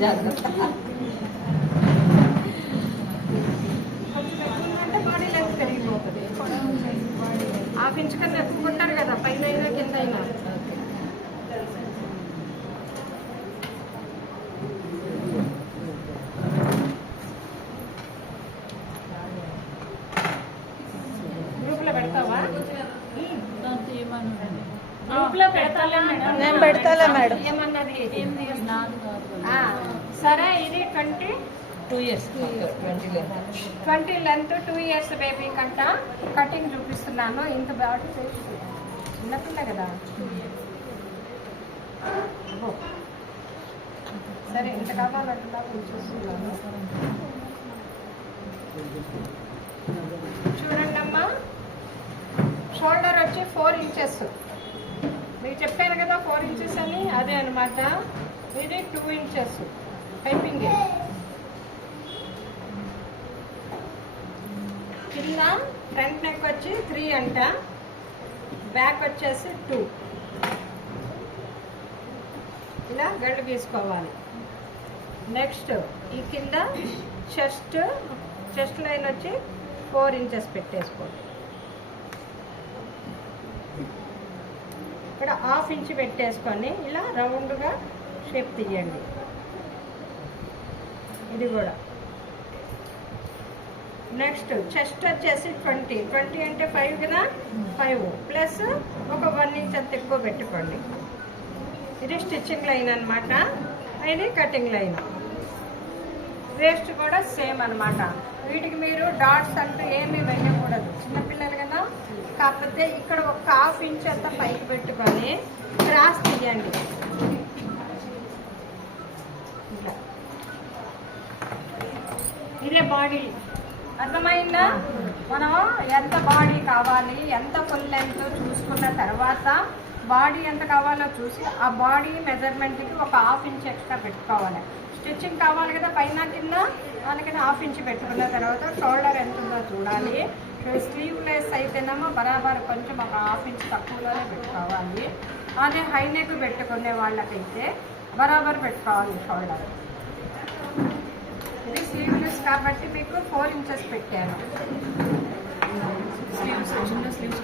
జాగ్రత్త ఎక్కువ కొట్టారు కదా పైన అయినా కింద అయినా గ్రూప్లో పెడతావా గ్రూప్లో పెడతాలే మేడం. నేను పెడతాలే మేడం. ఏమన్నది? ఆ, సరే ఇది twenty? Two years twenty length. Two years baby కంట కటింగ్ చూపిస్తున్నాను. ఇంత బాడీ చిన్నపిల్ల కదా. సరే ఇంత కావాలంటున్నా చూస్తున్నాను చూడండి అమ్మా షోల్డర్ వచ్చి ఫోర్ ఇంచెస్. మీకు చెప్పాను కదా ఫోర్ ఇంచెస్ అని? అదే అనమాట ఇది టూ ఇంచెస్ పైపింగ్ కింద ఫ్రంట్ నెక్ వచ్చి త్రీ అంట. బ్యాక్ వచ్చేసి టూ ఇలా గడ్డ గీసుకోవాలి నెక్స్ట్ ఈ కింద చెస్ట్ చెస్ట్ లైన్ వచ్చి ఫోర్ ఇంచెస్ పెట్టేసుకోండి. ఇక్కడ హాఫ్ ఇంచ్ పెట్టేసుకొని ఇలా రౌండ్గా షేప్ తీయండి. ఇది కూడా. నెక్స్ట్ చెస్ట్ వచ్చేసి ట్వంటీ. ట్వంటీ అంటే ఫైవ్ కదా? ఫైవ్. ప్లస్ ఒక వన్ ఇంచ్ అంత ఎక్కువ పెట్టుకోండి. ఇది స్టిచ్చింగ్ లైన్ అనమాట ఇది కటింగ్ లైన్. వేస్ట్ కూడా సేమ్ అనమాట వీటికి మీరు డాట్స్ అంటూ ఏమీ వేయకూడదు. చిన్నపిల్లలు కదా? కాకపోతే ఇక్కడ ఒక హాఫ్ ఇంచ్ అంతా పైకి పెట్టుకొని క్రాస్ తీయండి ఇట్లా ఇదే బాడీ. అర్థమైందా? మనం ఎంత బాడీ కావాలి ఎంత ఫుల్ లెంత్ చూసుకున్న తర్వాత బాడీ ఎంత కావాలో చూసి ఆ బాడీ మెజర్మెంట్కి ఒక హాఫ్ ఇంచ్ ఎక్స్ట్రా పెట్టుకోవాలి. స్టిచ్చింగ్ కావాలి కదా పైన కింద? దానికని హాఫ్ ఇంచ్ పెట్టుకున్న తర్వాత షోల్డర్ ఎంత ఉందో చూడాలి. స్లీవ్ లెస్ అయితేనేమో బరాబర్ కొంచెం ఒక హాఫ్ ఇంచ్ తక్కువలోనే పెట్టుకోవాలి. అదే హై నెక్ పెట్టుకునే వాళ్ళకైతే బరాబర్ పెట్టుకోవాలి షోల్డర్. ఇది స్లీవ్లెస్ కాబట్టి మీకు ఫోర్ ఇంచెస్ పెట్టాను. స్లీవ్స్ చిన్న స్లీవ్స్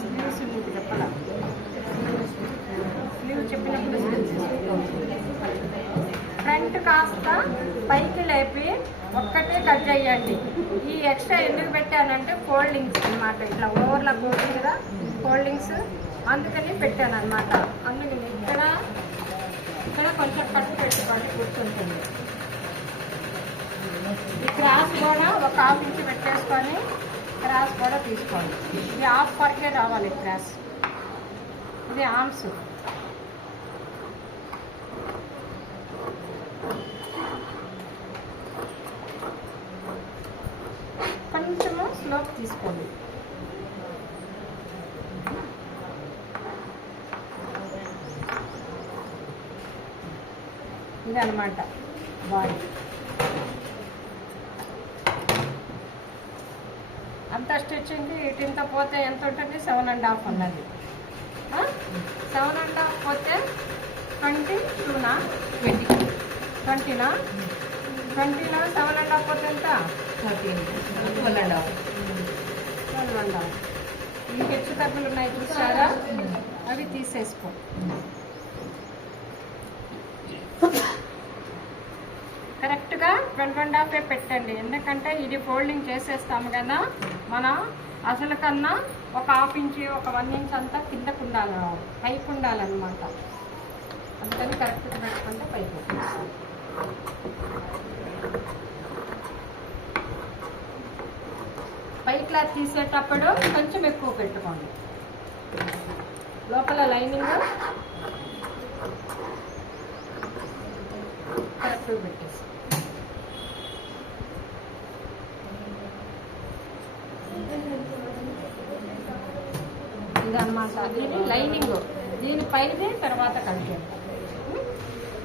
స్లీవ్స్ మీకు చెప్పాల? స్లీవ్ చెప్పినప్పుడు ఫ్రంట్ కాస్త పైకి లేపి ఒక్కటే కట్ చేయండి. ఈ ఎక్స్ట్రా ఎందుకు పెట్టానంటే ఫోల్డింగ్స్ అన్నమాట. ఇట్లా ఓవర్లా పోతుంది కదా ఫోల్డింగ్స్ అందుకని పెట్టాను అనమాట అందుకని ఇక్కడ ఇక్కడ కొంచెం కట్టు పెట్టుకోండి గుర్తుంటుంది. ఈ క్రాస్ కూడా ఒక హాఫ్ ఇంచ్ పెట్టేసుకొని క్రాస్ కూడా తీసుకోండి. ఇది హాఫ్ వరకే రావాలి క్రాస్. ఇది ఆర్మ్స్. కొంచెము స్లోప్ తీసుకోండి. ఇదన్నమాట బాడీ. అంత స్టిచ్చింగ్కి ఇటింత పోతే ఎంత ఉంటుంది? సెవెన్ అండ్ హాఫ్ ఉన్నది. సెవెన్ అండ్ హాఫ్ పోతే ట్వంటీ టూనా ట్వంటీ. ట్వంటీనా ట్వంటీనా సెవెన్ అండ్ హాఫ్ పోతే ఎంత? Thirteen twelve and half. Twelve and half. ఈ హెచ్చు తగ్గులు ఉన్నాయి చూసారా? అవి తీసేసుకో. కరెక్ట్గా ట్వెల్వ్ అండ్ హాఫే పెట్టండి. ఎందుకంటే ఇది ఫోల్డింగ్ చేసేస్తాము కదా. మన అసలు కన్నా ఒక హాఫ్ ఇంచ్ ఒక వన్ ఇంచ్ అంతా కిందకు ఉండాలి పైకి ఉండాలన్నమాట. అందుకని కరెక్ట్గా పెట్టుకుంటే పైకి పై క్లాత్ తీసేటప్పుడు కొంచెం ఎక్కువ పెట్టుకోండి. లోపల లైనింగ్ కరెక్ట్గా పెట్టేసి ఇదన్నమాట లైనింగ్. దీని పైనదే తర్వాత కలిపేది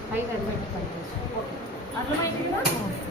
పైన పెట్టి కలిపేసి ఓకే. అర్థమైంది? కదా